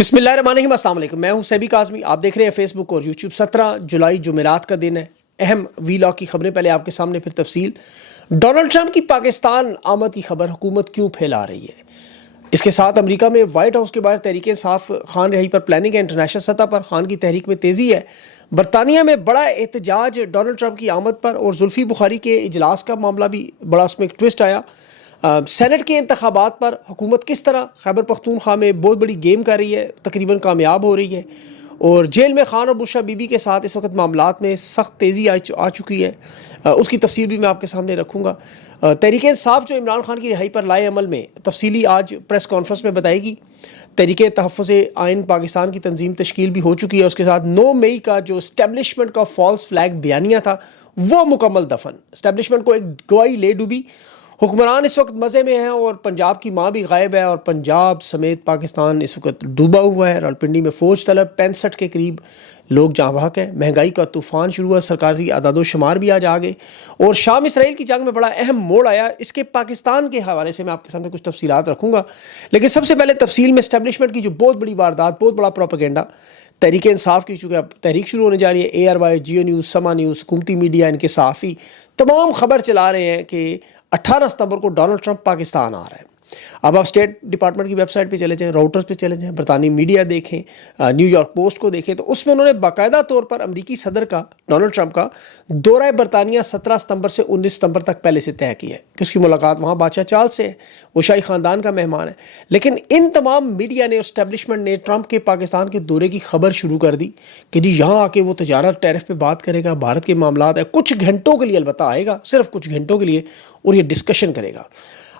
بسم اللہ الرحمن الرحیم، السلام علیکم۔ میں ہوں سیبی کاظمی، آپ دیکھ رہے ہیں فیس بک اور یوٹیوب۔ 17 جولائی جمعرات کا دن ہے۔ اہم وی لاگ کی خبریں پہلے آپ کے سامنے، پھر تفصیل۔ ڈونلڈ ٹرمپ کی پاکستان آمد کی خبر حکومت کیوں پھیلا رہی ہے؟ اس کے ساتھ امریکہ میں وائٹ ہاؤس کے باہر تحریک انصاف خان رہائی پر پلاننگ ہے۔ انٹرنیشنل سطح پر خان کی تحریک میں تیزی ہے۔ برطانیہ میں بڑا احتجاج ڈونلڈ ٹرمپ کی آمد پر، اور زلفی بخاری کے اجلاس کا معاملہ بھی بڑا، اس میں ایک ٹوسٹ آیا۔ سینٹ کے انتخابات پر حکومت کس طرح خیبر پختونخوا میں بہت بڑی گیم کر رہی ہے، تقریباً کامیاب ہو رہی ہے، اور جیل میں خان اور بشرا بی بی کے ساتھ اس وقت معاملات میں سخت تیزی آ چکی ہے۔ اس کی تفصیل بھی میں آپ کے سامنے رکھوں گا۔ تحریک انصاف جو عمران خان کی رہائی پر لائے عمل میں تفصیلی آج پریس کانفرنس میں بتائے گی۔ تحریک تحفظ آئین پاکستان کی تنظیم تشکیل بھی ہو چکی ہے۔ اس کے ساتھ 9 مئی کا جو اسٹیبلشمنٹ کا فالس فلیگ بیانیہ تھا وہ مکمل دفن۔ اسٹیبلشمنٹ کو ایک گواہی لے ڈوبی۔ حکمران اس وقت مزے میں ہیں، اور پنجاب کی ماں بھی غائب ہے، اور پنجاب سمیت پاکستان اس وقت ڈوبا ہوا ہے۔ راولپنڈی میں فوج طلب 65 کے قریب لوگ جاں بحق ہیں۔ مہنگائی کا طوفان شروع ہوا، سرکاری اعداد و شمار بھی آج آگے، اور شام اسرائیل کی جنگ میں بڑا اہم موڑ آیا۔ اس کے پاکستان کے حوالے سے میں آپ کے سامنے کچھ تفصیلات رکھوں گا، لیکن سب سے پہلے تفصیل میں اسٹیبلشمنٹ کی جو بہت بڑی واردات، بہت بڑا پروپیگنڈا تحریک انصاف کی، چونکہ اب تحریک شروع ہونے جا رہی ہے۔ ARY، جیو نیوز، سما نیوز، حکومتی میڈیا، ان کے صحافی تمام خبر چلا رہے ہیں کہ 18 ستمبر کو ڈونلڈ ٹرمپ پاکستان آ رہا ہے۔ اب آپ اسٹیٹ ڈپارٹمنٹ کی ویب سائٹ پہ چلے جائیں، راؤٹرز پہ چلے جائیں، برطانوی میڈیا دیکھیں، نیو یارک پوسٹ کو دیکھیں، تو اس میں انہوں نے باقاعدہ طور پر امریکی صدر کا، ڈونلڈ ٹرمپ کا دورہ برطانیہ 17 ستمبر سے 19 ستمبر تک پہلے سے طے کیا ہے کہ اس کی ملاقات وہاں بادشاہ چارلس سے ہے، وہ شاہی خاندان کا مہمان ہے۔ لیکن ان تمام میڈیا نے، اسٹیبلشمنٹ نے ٹرمپ کے پاکستان کے دورے کی خبر شروع کر دی کہ جی یہاں آ کے وہ تجارت ٹیرف پہ بات کرے گا، بھارت کے معاملات ہے، کچھ گھنٹوں کے لیے البتہ آئے گا، صرف کچھ گھنٹوں کے لیے، اور یہ ڈسکشن کرے گا۔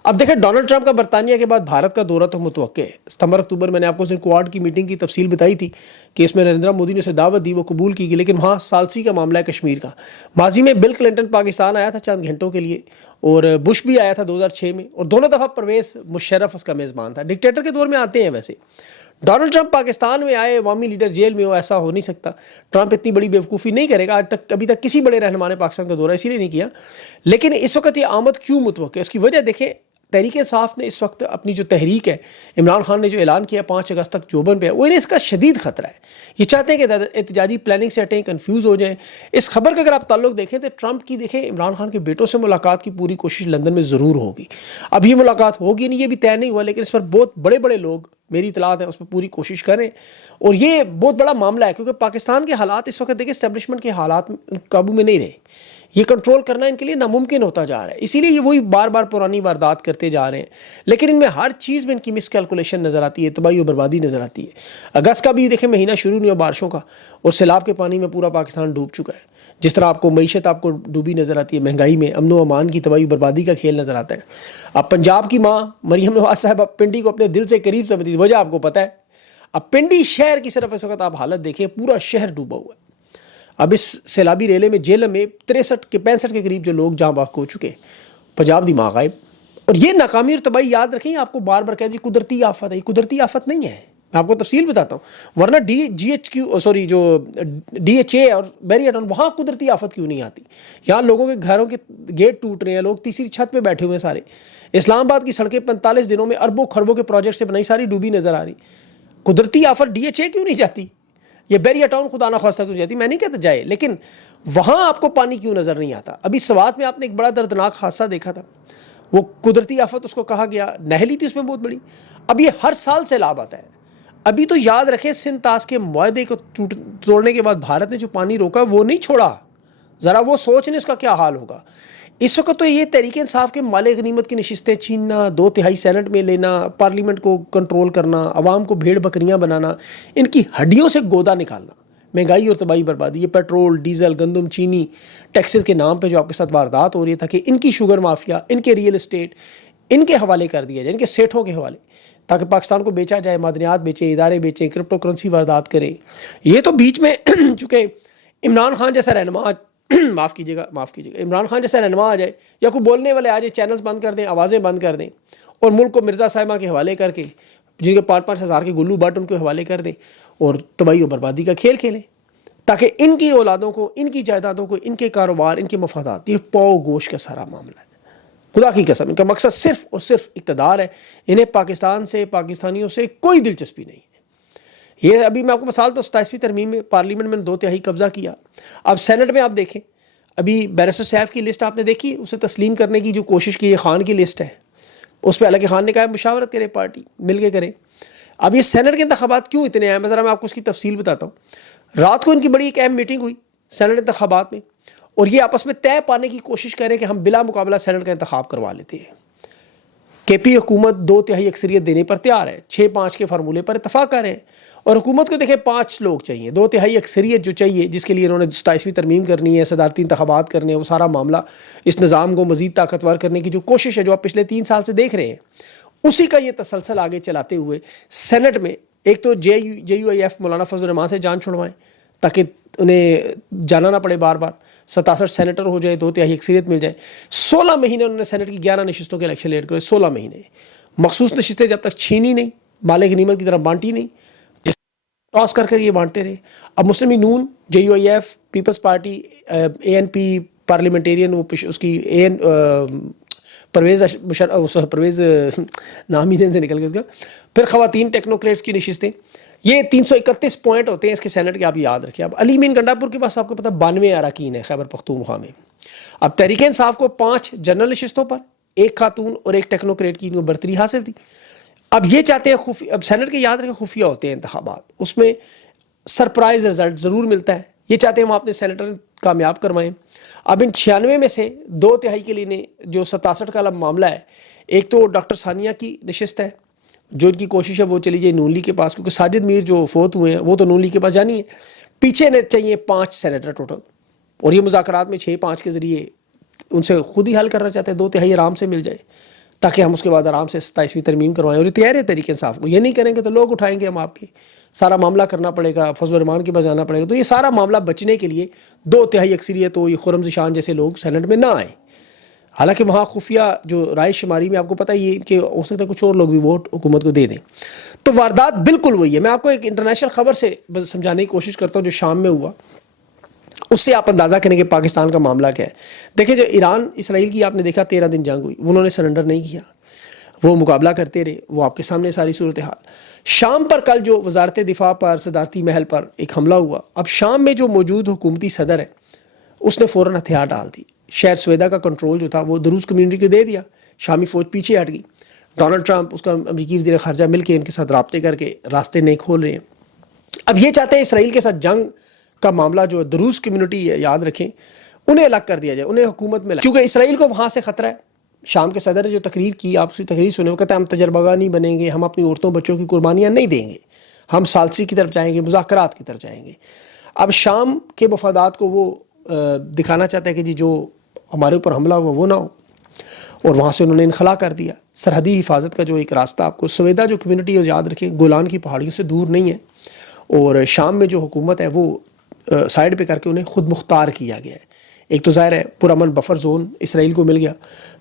اب دیکھیں، ڈونلڈ ٹرمپ کا برطانیہ کے بعد بھارت کا دورہ تو متوقع ہے۔ ستمبر اکتوبر میں نے آپ کو اس دن کوارڈ کی میٹنگ کی تفصیل بتائی تھی کہ اس میں نریندر مودی نے اسے دعوت دی، وہ قبول کی گئی، لیکن وہاں ثالثی کا معاملہ ہے کشمیر کا۔ ماضی میں بل کلنٹن پاکستان آیا تھا چند گھنٹوں کے لیے، اور بش بھی آیا تھا 2006 میں، اور دونوں دفعہ پرویز مشرف اس کا میزبان تھا۔ ڈکٹیٹر کے دور میں آتے ہیں ویسے۔ ڈونلڈ ٹرمپ پاکستان میں آئے، عوامی لیڈر جیل میں ہو، ایسا ہو نہیں سکتا۔ ٹرمپ اتنی بڑی بیوقوفی نہیں کرے گا، ابھی تک کسی بڑے رہنما نے پاکستان کا دورہ اسی لیے نہیں کیا۔ لیکن اس وقت یہ آمد کیوں متوقع ہے؟ اس کی وجہ دیکھیں، تحریک انصاف نے اس وقت اپنی جو تحریک ہے، عمران خان نے جو اعلان کیا 5 اگست تک جوبن پہ ہے، وہ انہیں اس کا شدید خطرہ ہے۔ یہ چاہتے ہیں کہ احتجاجی پلاننگ سے ہٹیں، کنفیوز ہو جائیں۔ اس خبر کا اگر آپ تعلق دیکھیں تو ٹرمپ کی، دیکھیں، عمران خان کے بیٹوں سے ملاقات کی پوری کوشش لندن میں ضرور ہوگی۔ اب یہ ملاقات ہوگی نہیں، یہ بھی طے نہیں ہوا، لیکن اس پر بہت بڑے بڑے لوگ، میری اطلاعات ہے، اس پہ پوری کوشش کریں، اور یہ بہت بڑا معاملہ ہے، کیونکہ پاکستان کے حالات اس وقت دیکھیں، اسٹیبلشمنٹ کے حالات قابو میں نہیں رہے، یہ کنٹرول کرنا ان کے لیے ناممکن ہوتا جا رہا ہے۔ اسی لیے یہ وہی بار بار پرانی واردات کرتے جا رہے ہیں، لیکن ان میں ہر چیز میں ان کی مس کیلکولیشن نظر آتی ہے، تباہی و بربادی نظر آتی ہے۔ اگست کا بھی دیکھیں مہینہ شروع نہیں ہوا بارشوں کا، اور سیلاب کے پانی میں پورا پاکستان ڈوب چکا ہے۔ جس طرح آپ کو معیشت آپ کو ڈوبی نظر آتی ہے، مہنگائی میں امن و امان کی تباہی و بربادی کا کھیل نظر آتا ہے۔ اب پنجاب کی ماں مریم نواز صاحبہ پنڈی کو اپنے دل سے قریب سمجھتی، وجہ آپ کو پتہ ہے۔ اب پنڈی شہر کی صرف اس وقت آپ حالت دیکھیں، پورا شہر ڈوبا ہوا ہے۔ اب اس سیلابی ریلے میں جیل میں 65 کے قریب جو لوگ جاں بحق ہو چکے ہیں، پنجاب دی ماں غائب۔ اور یہ ناکامی اور تباہی یاد رکھیں، آپ کو بار بار کہہ دی قدرتی آفت ہے، یہ قدرتی آفت نہیں ہے، میں آپ کو تفصیل بتاتا ہوں۔ ورنہ ڈی ایچ اے اور بیری اٹن وہاں قدرتی آفت کیوں نہیں آتی؟ یہاں لوگوں کے گھروں کے گیٹ ٹوٹ رہے ہیں، لوگ تیسری چھت پہ بیٹھے ہوئے ہیں سارے۔ اسلام آباد کی سڑکیں 45 دنوں میں اربوں خربوں کے پروجیکٹ سے بنائی، ساری ڈوبی نظر آ رہی۔ قدرتی آفت ڈی ایچ اے کیوں نہیں جاتی؟ یہ بیریا ٹاؤن خدا نخواستہ کیوں جاتی؟ میں نہیں کہتا جائے، لیکن وہاں آپ کو پانی کیوں نظر نہیں آتا؟ ابھی سوات میں آپ نے ایک بڑا دردناک حادثہ دیکھا تھا، وہ قدرتی آفت اس کو کہا گیا، نہلی تھی اس میں بہت بڑی۔ اب یہ ہر سال سیلاب آتا ہے۔ ابھی تو یاد رکھیں، سندھ طاس کے معاہدے کو توڑنے کے بعد بھارت نے جو پانی روکا وہ نہیں چھوڑا، ذرا وہ سوچ لیں اس کا کیا حال ہوگا۔ اس وقت تو یہ تحریک انصاف کے مال غنیمت کی نشستیں چھیننا، 2/3 سینٹ میں لینا، پارلیمنٹ کو کنٹرول کرنا، عوام کو بھیڑ بکریاں بنانا، ان کی ہڈیوں سے گودا نکالنا، مہنگائی اور تباہی بربادی، یہ پیٹرول، ڈیزل، گندم، چینی ٹیکسز کے نام پہ جو آپ کے ساتھ واردات ہو رہی ہے، تاکہ ان کی شوگر مافیا، ان کے ریئل اسٹیٹ، ان کے حوالے کر دیا جائے، ان کے سیٹھوں کے حوالے، تاکہ پاکستان کو بیچا جائے، معدنیات بیچیں، ادارے بیچیں، کرپٹو کرنسی واردات کریں۔ یہ تو بیچ میں چونکہ عمران خان جیسا رہنما معاف کیجیے گا عمران خان جیسا رہنما آ جائے، یا کوئی بولنے والے آ جائے، چینلز بند کر دیں، آوازیں بند کر دیں، اور ملک کو مرزا صاحبہ کے حوالے کر کے، جن کے 5-5 ہزار کے گلو بٹ ان کے حوالے کر دیں، اور تباہی و بربادی کا کھیل کھیلیں، تاکہ ان کی اولادوں کو، ان کی جائیدادوں کو، ان کے کاروبار، ان کے مفادات، یہ پاؤ گوشت کا سارا معاملہ ہے۔ خدا کی قسم، ان کا مقصد صرف اور صرف اقتدار ہے، انہیں پاکستان سے، پاکستانیوں سے کوئی دلچسپی نہیں ہے۔ یہ ابھی میں آپ کو مثال تو 27ویں ترمیم میں پارلیمنٹ میں 2/3 قبضہ کیا. اب سینٹ میں آپ دیکھیں, ابھی بیرسٹر سیف کی لسٹ آپ نے دیکھی, اسے تسلیم کرنے کی جو کوشش کی, یہ خان کی لسٹ ہے, اس پہ حالانکہ خان نے کہا مشاورت کرے, پارٹی مل کے کرے. اب یہ سینٹ کے انتخابات کیوں اتنے اہم ہیں, ذرا میں آپ کو اس کی تفصیل بتاتا ہوں. رات کو ان کی بڑی ایک اہم میٹنگ ہوئی سینٹ انتخابات میں, اور یہ آپس میں طے پانے کی کوشش کریں کہ ہم بلا مقابلہ سینٹ کا انتخاب کروا لیتے ہیں. کے پی حکومت 2/3 اکثریت دینے پر تیار ہے, 6-5 کے فارمولے پر اتفاق کر رہے ہیں, اور حکومت کو دیکھیں 5 لوگ چاہیے, 2/3 اکثریت جو چاہیے, جس کے لیے انہوں نے 27ویں ترمیم کرنی ہے, صدارتی انتخابات کرنے ہیں, وہ سارا معاملہ اس نظام کو مزید طاقتور کرنے کی جو کوشش ہے, جو آپ پچھلے 3 سال سے دیکھ رہے ہیں, اسی کا یہ تسلسل آگے چلاتے ہوئے سینٹ میں ایک تو JUIF مولانا فضل الرحمان سے جان چھڑوائیں تاکہ انہیں جانا نہ پڑے بار بار, 67 سینیٹر ہو جائے, 2/3 اکثریت مل جائے. 16 مہینے انہوں نے سینٹ کی 11 نشستوں کے الیکشن لیٹ کرے, 16 مہینے مخصوص نشستیں جب تک چھینی نہیں, مال غنیمت کی طرح بانٹی نہیں, جس ٹاس کر یہ بانٹتے رہے. اب مسلم نون, JUIF, peoples party, ANP parliamentarian, وہ اس کی پرویز نام ہی سے نکل گیا, پھر خواتین ٹیکنوکریٹس کی نشستیں, یہ 331 پوائنٹ ہوتے ہیں اس کے سینٹ کے, آپ یاد رکھیں. اب علی مین گنڈا پور کے پاس آپ کو پتہ 92 اراکین ہے خیبر پختونخوا میں. اب تحریک انصاف کو 5 جنرل نشستوں پر, 1 خاتون اور 1 ٹیکنوکریٹ کی برتری حاصل تھی. اب یہ چاہتے ہیں اب سینٹ کے یاد رکھیں خفیہ ہوتے ہیں انتخابات, اس میں سرپرائز رزلٹ ضرور ملتا ہے, یہ چاہتے ہیں ہم اپنے سینیٹر کامیاب کروائیں. اب ان 96 میں سے 2/3 کے لیے جو 67 کا معاملہ ہے, ایک تو ڈاکٹر ثانیہ کی نشست ہے, جو ان کی کوشش ہے وہ چلی جائے نون لیگ کے پاس, کیونکہ ساجد میر جو فوت ہوئے ہیں وہ تو نون لیگ کے پاس جانی ہے. پیچھے چاہیے 5 سینیٹر ٹوٹل, اور یہ مذاکرات میں 6-5 کے ذریعے ان سے خود ہی حل کرنا چاہتے ہیں, 2/3 آرام سے مل جائے تاکہ ہم اس کے بعد آرام سے 27ویں ترمیم کروائیں. اور یہ تیار ہے تحریک انصاف کو, یہ نہیں کریں گے تو لوگ اٹھائیں گے, ہم آپ کے سارا معاملہ کرنا پڑے گا, فضل الرحمان کے پاس جانا پڑے گا. تو یہ سارا معاملہ بچنے کے لیے 2/3 اکثریت ہو, یہ خرم ذیشان جیسے لوگ سینٹ میں نہ آئیں. حالانکہ وہاں خفیہ جو رائے شماری میں آپ کو پتہ یہ کہ ہو سکتا ہے کچھ اور لوگ بھی ووٹ حکومت کو دے دیں. تو واردات بالکل وہی ہے. میں آپ کو ایک انٹرنیشنل خبر سے سمجھانے کی کوشش کرتا ہوں جو شام میں ہوا, اس سے آپ اندازہ کریں کہ پاکستان کا معاملہ کیا ہے. دیکھیں جو ایران اسرائیل کی آپ نے دیکھا 13 دن جنگ ہوئی, انہوں نے سرنڈر نہیں کیا, وہ مقابلہ کرتے رہے, وہ آپ کے سامنے ساری صورتحال. شام پر کل جو وزارت دفاع پر صدارتی محل پر ایک حملہ ہوا, اب شام میں جو موجود حکومتی صدر ہے اس نے فوراً ہتھیار ڈال دی. شہر سویدا کا کنٹرول جو تھا وہ دروز کمیونٹی کو دے دیا, شامی فوج پیچھے ہٹ گئی. ڈونلڈ ٹرمپ اس کا امریکی وزیر خارجہ مل کے ان کے ساتھ رابطے کر کے راستے نہیں کھول رہے ہیں. اب یہ چاہتے ہیں اسرائیل کے ساتھ جنگ کا معاملہ جو دروز کمیونٹی ہے, یاد رکھیں, انہیں الگ کر دیا جائے, انہیں حکومت میں کیونکہ اسرائیل کو وہاں سے خطرہ ہے. شام کے صدر نے جو تقریر کی, آپ اسی تقریر سنیں, وہ کہتا ہے ہم تجربہ گاہ نہیں بنیں گے, ہم اپنی عورتوں بچوں کی قربانیاں نہیں دیں گے, ہم ثالثی کی طرف جائیں گے, مذاکرات کی طرف جائیں گے. اب شام کے مفادات کو وہ دکھانا چاہتا ہے کہ جی جو ہمارے اوپر حملہ ہوا وہ نہ ہو, اور وہاں سے انہوں نے انخلا کر دیا. سرحدی حفاظت کا جو ایک راستہ, آپ کو سویدا جو کمیونٹی ہے یاد رکھیں گولان کی پہاڑیوں سے دور نہیں ہے, اور شام میں جو حکومت ہے وہ سائڈ پہ کر کے انہیں خود مختار کیا گیا ہے. ایک تو ظاہر ہے پرامن بفر زون اسرائیل کو مل گیا,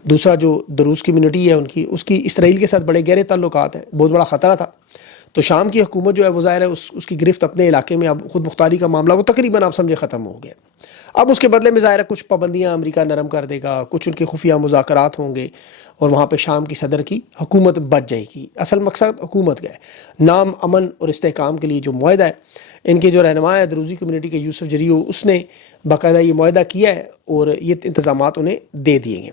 دوسرا جو دروز کمیونٹی ہے ان کی, اس کی اسرائیل کے ساتھ بڑے گہرے تعلقات ہیں, بہت بڑا خطرہ تھا. تو شام کی حکومت جو ہے وہ ظاہر ہے اس کی گرفت اپنے علاقے میں, اب خود مختاری کا معاملہ وہ تقریباً آپ سمجھے ختم ہو گیا. اب اس کے بدلے میں ظاہر ہے کچھ پابندیاں امریکہ نرم کر دے گا, کچھ ان کے خفیہ مذاکرات ہوں گے, اور وہاں پہ شام کی صدر کی حکومت بچ جائے گی. اصل مقصد حکومت کا ہے, نام امن اور استحکام کے لیے جو معاہدہ ہے, ان کے جو رہنما ہے دروزی کمیونٹی کے یوسف جریو, اس نے باقاعدہ یہ معاہدہ کیا ہے اور یہ انتظامات انہیں دے دیے گئے.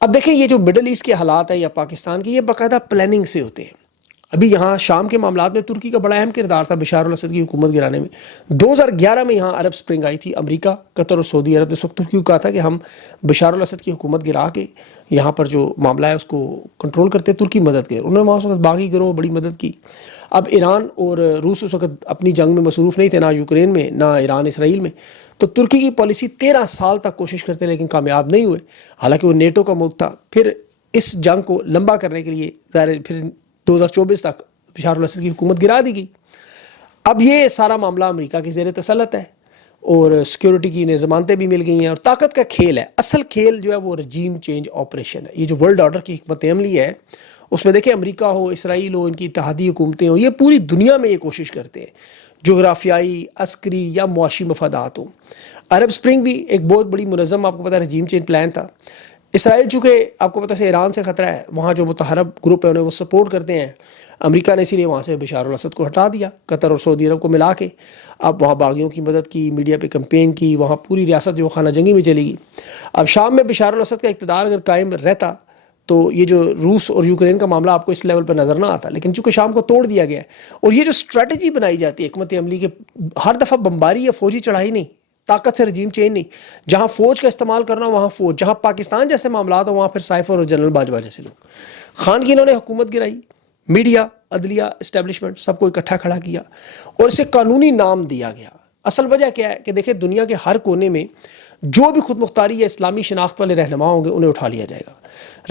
اب دیکھیں یہ جو مڈل ایسٹ کے حالات ہیں یا پاکستان کی, یہ باقاعدہ پلاننگ سے ہوتے ہیں. ابھی یہاں شام کے معاملات میں ترکی کا بڑا اہم کردار تھا بشار الاسد کی حکومت گرانے میں. 2011 میں یہاں عرب سپرنگ آئی تھی, امریکہ, قطر اور سعودی عرب نے اس وقت ترکی کو کہا تھا کہ ہم بشار الاسد کی حکومت گرا کے یہاں پر جو معاملہ ہے اس کو کنٹرول کرتے, ترکی مدد کرے. انہوں نے وہاں اس وقت باغی گروہ بڑی مدد کی. اب ایران اور روس اس وقت اپنی جنگ میں مصروف نہیں تھے, نہ یوکرین میں نہ ایران اسرائیل میں. تو ترکی کی پالیسی 13 سال تک کوشش کرتے لیکن کامیاب نہیں ہوئے, حالانکہ وہ نیٹو کا ملک تھا. پھر اس جنگ کو لمبا کرنے کے لیے ظاہر پھر 2024 تک بشار الاسد کی حکومت گرا دی گئی. اب یہ سارا معاملہ امریکہ کی زیر تسلط ہے, اور سیکیورٹی کی انہیں ضمانتیں بھی مل گئی ہیں, اور طاقت کا کھیل ہے. اصل کھیل جو ہے وہ رجیم چینج آپریشن ہے. یہ جو ورلڈ آرڈر کی حکمت عملی ہے اس میں دیکھیں امریکہ ہو, اسرائیل ہو, ان کی اتحادی حکومتیں ہو, یہ پوری دنیا میں یہ کوشش کرتے ہیں جغرافیائی, عسکری یا معاشی مفادات ہوں. عرب سپرنگ بھی ایک بہت بڑی منظم, آپ کو پتہ ہے, رجیم چینج پلان تھا. اسرائیل چونکہ آپ کو پتہ ہے ایران سے خطرہ ہے، وہاں جو متحرب گروپ ہے انہیں وہ سپورٹ کرتے ہیں، امریکہ نے اسی لیے وہاں سے بشار الاسد کو ہٹا دیا، قطر اور سعودی عرب کو ملا کے اب وہاں باغیوں کی مدد کی، میڈیا پہ کمپین کی، وہاں پوری ریاست جو خانہ جنگی میں چلی گئی۔ اب شام میں بشار الاسد کا اقتدار اگر قائم رہتا تو یہ جو روس اور یوکرین کا معاملہ آپ کو اس لیول پر نظر نہ آتا، لیکن چونکہ شام کو توڑ دیا گیا ہے، اور یہ جو اسٹریٹجی بنائی جاتی ہے حکمت عملی کے، ہر دفعہ بمباری یا فوجی چڑھائی نہیں، طاقت سے رجیم چینج نہیں، جہاں فوج کا استعمال کرنا وہاں فوج، جہاں پاکستان جیسے معاملات ہوں وہاں پھر سائفر اور جنرل باجوہ جیسے لوگ۔ خان کی انہوں نے حکومت گرائی، میڈیا، عدلیہ، اسٹیبلشمنٹ سب کو اکٹھا کھڑا کیا اور اسے قانونی نام دیا گیا۔ اصل وجہ کیا ہے کہ دیکھیں دنیا کے ہر کونے میں جو بھی خود مختاری یا اسلامی شناخت والے رہنما ہوں گے انہیں اٹھا لیا جائے گا،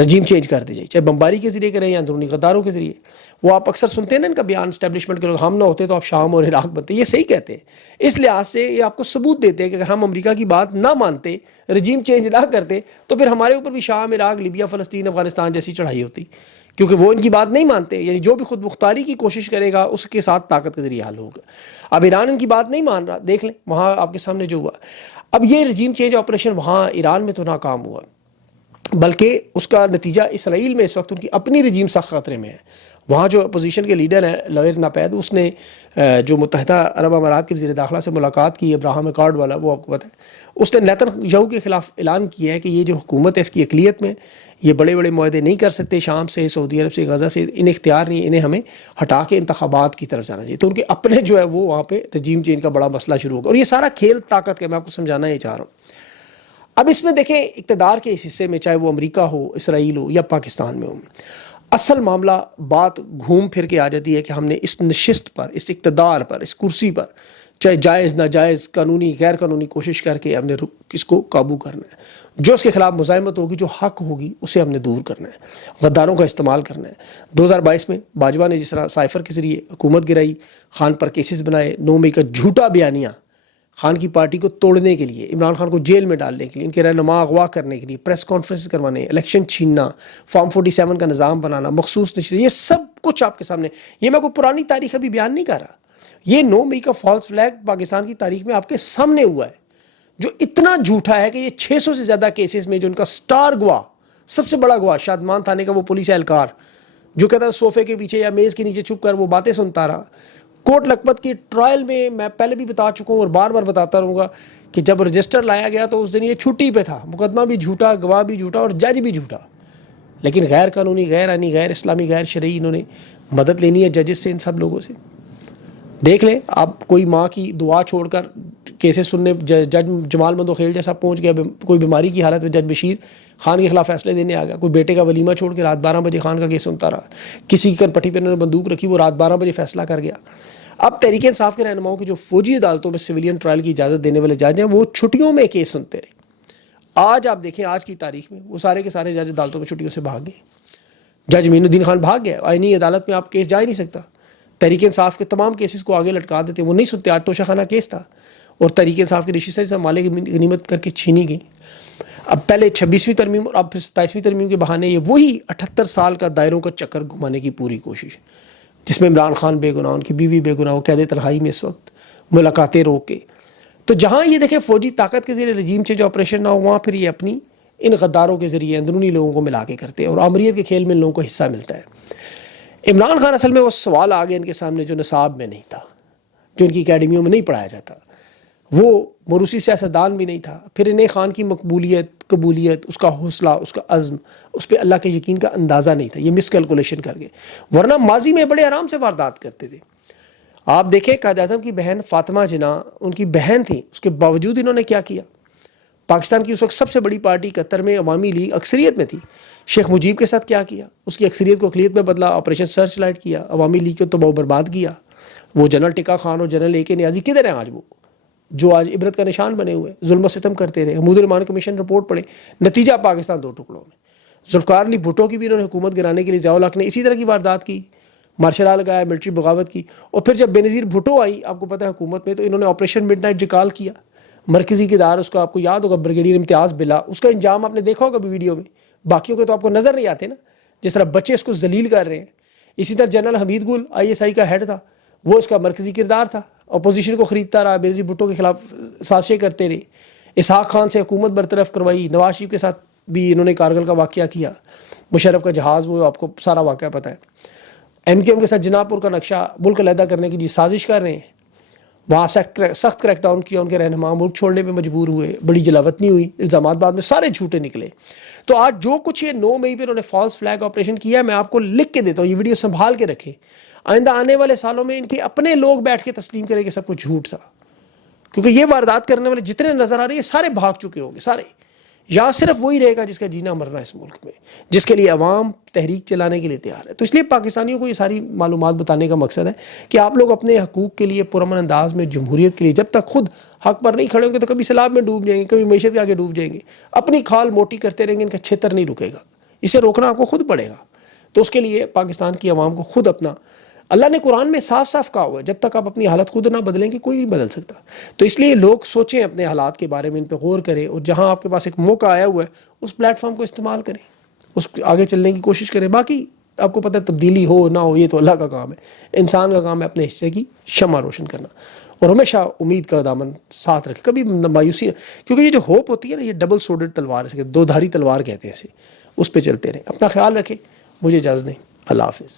رجیم چینج کر دی جائے، چاہے بمباری کے ذریعے کریں یا اندرونی غداروں کے ذریعے۔ وہ آپ اکثر سنتے ہیں نا ان کا بیان اسٹیبلشمنٹ کے لوگ، ہم نہ ہوتے تو آپ شام اور عراق بنتے، یہ صحیح کہتے ہیں۔ اس لحاظ سے یہ آپ کو ثبوت دیتے ہیں کہ اگر ہم امریکہ کی بات نہ مانتے، رجیم چینج نہ کرتے، تو پھر ہمارے اوپر بھی شام، عراق، لیبیا، فلسطین، افغانستان جیسی چڑھائی ہوتی، کیونکہ وہ ان کی بات نہیں مانتے۔ یعنی جو بھی خود مختاری کی کوشش کرے گا اس کے ساتھ طاقت کے ذریعے حل ہوگا۔ اب ایران ان کی بات نہیں مان رہا، دیکھ لیں وہاں آپ کے سامنے جو ہوا۔ اب یہ رجیم چینج آپریشن وہاں ایران میں تو ناکام ہوا، بلکہ اس کا نتیجہ اسرائیل میں اس وقت ان کی اپنی رجیم سخت خطرے میں ہے۔ وہاں جو اپوزیشن کے لیڈر ہیں لائر ناپید، اس نے جو متحدہ عرب امارات کے وزیر داخلہ سے ملاقات کی، ابراہم اکارڈ والا، وہ آپ کو پتہ ہے، اس نے نیتن یاہو کے خلاف اعلان کیا ہے کہ یہ جو حکومت ہے اس کی اقلیت میں یہ بڑے بڑے معاہدے نہیں کر سکتے، شام سے، سعودی عرب سے، غزہ سے، انہیں اختیار نہیں، انہیں ہمیں ہٹا کے انتخابات کی طرف جانا چاہیے۔ تو ان کے اپنے جو ہے وہ وہاں پہ رجیم چینج کا بڑا مسئلہ شروع ہوگا، اور یہ سارا کھیل طاقت کا، میں آپ کو سمجھانا یہ چاہ رہا ہوں۔ اب اس میں دیکھیں اقتدار کے اس حصے میں، چاہے وہ امریکہ ہو، اسرائیل ہو یا پاکستان میں ہو، اصل معاملہ بات گھوم پھر کے آ جاتی ہے کہ ہم نے اس نشست پر، اس اقتدار پر، اس کرسی پر، چاہے جائز ناجائز، قانونی غیر قانونی کوشش کر کے ہم نے اس کو قابو کرنا ہے۔ جو اس کے خلاف مزاحمت ہوگی، جو حق ہوگی، اسے ہم نے دور کرنا ہے، غداروں کا استعمال کرنا ہے۔ 2022 میں باجوہ نے جس طرح سائفر کے ذریعے حکومت گرائی، خان پر کیسز بنائے، 9 مئی کا جھوٹا بیانیہ خان کی پارٹی کو توڑنے کے لیے، عمران خان کو جیل میں ڈالنے کے لیے، ان کے رہنما اغوا کرنے کے لیے، پریس کانفرنس کروانے، الیکشن چھیننا، فارم 47 کا نظام بنانا، مخصوص نشست، یہ سب کچھ آپ کے سامنے۔ یہ میں کوئی پرانی تاریخ ابھی بیان نہیں کر رہا، یہ 9 مئی کا فالس فلیگ پاکستان کی تاریخ میں آپ کے سامنے ہوا ہے، جو اتنا جھوٹا ہے کہ یہ 600 سے زیادہ کیسز میں جو ان کا سٹار گواہ، سب سے بڑا گواہ، شادمان تھانے کا وہ پولیس اہلکار جو کہتا ہے صوفے کے پیچھے یا میز کے نیچے چھپ کر وہ باتیں سنتا رہا، کوٹ لکھپت کی ٹرائل میں پہلے بھی بتا چکا ہوں اور بار بار بتاتا رہوں گا کہ جب رجسٹر لایا گیا تو اس دن یہ چھٹی پہ تھا، مقدمہ بھی جھوٹا، گواہ بھی جھوٹا اور جج بھی جھوٹا، لیکن غیر قانونی، غیر آئینی، غیر اسلامی، غیر شرعی انہوں نے مدد لینی ہے ججز سے، ان سب لوگوں سے۔ دیکھ لیں آپ، کوئی ماں کی دعا چھوڑ کر کیسز سننے جج جمال مندوخیل جیسا پہنچ گیا، کوئی بیماری کی حالت میں جج بشیر خان کے خلاف فیصلے دینے آ گیا، کوئی بیٹے کا ولیمہ چھوڑ کے رات 12 بجے خان کا کیس سنتا رہا، کسی کی پٹی پہ انہوں نے بندوق رکھی، وہ رات 12 بجے فیصلہ کر گیا۔ اب تحریک انصاف کے رہنماؤں کی جو فوجی عدالتوں میں سویلین ٹرائل کی اجازت دینے والے جج ہیں، وہ چھٹیوں میں کیس سنتے رہے۔ آج آپ دیکھیں، آج کی تاریخ میں وہ سارے کے سارے جج عدالتوں میں چھٹیوں سے بھاگ گئے۔ جج مین الدین خان بھاگ گیا، آئینی عدالت میں آپ کیس جا ہی نہیں سکتا، تحریک انصاف کے تمام کیسز کو آگے لٹکا دیتے، وہ نہیں سنتے۔ آج توشہ خانہ کیس تھا اور تحریک انصاف کی رشی سے مالک غنیمت کر کے چھینی گئی۔ اب پہلے 26ویں ترمیم اور اب 27ویں ترمیم کے بہانے یہ وہی 78 سال کا دائروں کا چکر گھمانے کی پوری کوشش، جس میں عمران خان بے گناہ، ان کی بیوی بے گناہ، وہ قید تنہائی میں اس وقت ملاقاتیں روک کے۔ تو جہاں یہ دیکھیں فوجی طاقت کے ذریعے رجیم چینج آپریشن نہ ہو، وہاں پھر یہ اپنی ان غداروں کے ذریعے اندرونی لوگوں کو ملا کے کرتے ہیں، اور آمریت کے کھیل میں ان لوگوں کو حصہ ملتا ہے۔ عمران خان اصل میں وہ سوال آ گیا ان کے سامنے جو نصاب میں نہیں تھا، جو ان کی اکیڈمیوں میں نہیں پڑھایا جاتا، وہ موروثی سیاستدان بھی نہیں تھا، پھر انہیں خان کی مقبولیت، قبولیت، اس کا حوصلہ، اس کا عزم، اس پہ اللہ کے یقین کا اندازہ نہیں تھا، یہ مس کیلکولیشن کر گئے، ورنہ ماضی میں بڑے آرام سے واردات کرتے تھے۔ آپ دیکھیں قائد اعظم کی بہن فاطمہ جناح ان کی بہن تھیں، اس کے باوجود انہوں نے کیا کیا۔ پاکستان کی اس وقت سب سے بڑی پارٹی قطر میں عوامی لیگ اکثریت میں تھی، شیخ مجیب کے ساتھ کیا کیا، اس کی اکثریت کو اقلیت میں بدلا، آپریشن سرچ لائٹ کیا، عوامی لیگ کو تباہ و برباد کیا۔ وہ جنرل ٹکا خان اور جنرل اے کے نیازی کدھر ہیں آج، وہ جو آج عبرت کا نشان بنے ہوئے، ظلم و ستم کرتے رہے۔ حمود الرحمان کمیشن رپورٹ پڑھے، نتیجہ پاکستان 2 ٹکڑوں میں۔ ذوالفقار علی بھٹو کی بھی انہوں نے حکومت گرانے کے لیے، ضیاء الحق نے اسی طرح کی واردات کی، مارشل لا لگایا، ملٹری بغاوت کی، اور پھر جب بے نظیر بھٹو آئی آپ کو پتہ ہے حکومت میں، تو انہوں نے آپریشن مڈ نائٹ جکال کیا، مرکزی کردار اس کا آپ کو یاد ہوگا، بریگیڈیئر امتیاز بلا، اس کا انجام آپ نے دیکھا ہوگا بھی ویڈیو میں، باقیوں کے تو آپ کو نظر نہیں آتے نا، جس طرح بچے اس کو ذلیل کر رہے ہیں۔ اسی طرح جنرل حمید گل ISI کا ہیڈ تھا، وہ اس کا مرکزی کردار تھا، اپوزیشن کو خریدتا رہا، بے نظیر بھٹو کے خلاف سازشیں کرتے رہے، اسحاق خان سے حکومت برطرف کروائی، نواز شریف کے ساتھ بھی انہوں نے کارگل کا واقعہ کیا، مشرف کا جہاز، وہ آپ کو سارا واقعہ پتہ ہے. ایم کیو ایم کے ساتھ جناح پور کا نقشہ ملک علیحدہ کرنے کی سازش کر رہے ہیں، وہاں سخت کریک ڈاؤن کیا، ان کے رہنما ملک چھوڑنے پہ مجبور ہوئے، بڑی جلاوطنی ہوئی، الزامات بعد میں سارے جھوٹے نکلے. تو آج جو کچھ یہ 9 مئی پہ انہوں نے فالس فلیگ آپریشن کیا ہے، میں آپ کو لکھ کے دیتا ہوں، یہ ویڈیو سنبھال کے رکھیں. آئندہ آنے والے سالوں میں ان کے اپنے لوگ بیٹھ کے تسلیم کریں کہ سب کچھ جھوٹ تھا، کیونکہ یہ واردات کرنے والے جتنے نظر آ رہے ہیں سارے بھاگ چکے ہوں گے سارے. یا صرف وہی رہے گا جس کا جینا مرنا اس ملک میں، جس کے لیے عوام تحریک چلانے کے لیے تیار ہے. تو اس لیے پاکستانیوں کو یہ ساری معلومات بتانے کا مقصد ہے کہ آپ لوگ اپنے حقوق کے لیے پرامن انداز میں، جمہوریت کے لیے جب تک خود حق پر نہیں کھڑے ہوں گے تو کبھی سیلاب میں ڈوب جائیں گے، کبھی معیشت کے آگے ڈوب جائیں گے. اپنی کھال موٹی کرتے رہیں گے، ان کا چھتر نہیں رکے گا. اسے روکنا آپ کو خود پڑے گا. تو اس کے لیے پاکستان کی عوام کو خود اپنا، اللہ نے قرآن میں صاف صاف کہا ہوا ہے جب تک آپ اپنی حالت خود نہ بدلیں گے کوئی نہیں بدل سکتا. تو اس لیے لوگ سوچیں اپنے حالات کے بارے میں، ان پہ غور کریں، اور جہاں آپ کے پاس ایک موقع آیا ہوا ہے اس پلیٹ فارم کو استعمال کریں، اس آگے چلنے کی کوشش کریں. باقی آپ کو پتہ ہے تبدیلی ہو نہ ہو یہ تو اللہ کا کام ہے، انسان کا کام ہے اپنے حصے کی شمع روشن کرنا، اور ہمیشہ امید کا دامن ساتھ رکھے، کبھی مایوسی نہ، کیونکہ یہ جو ہوپ ہوتی ہے نا، یہ ڈبل سوڈڈ تلوار ہے، 2 دھاری تلوار کہتے ہیں اسے، اس پہ چلتے رہیں. اپنا خیال رکھیں. مجھے اجازت دیں. اللہ حافظ.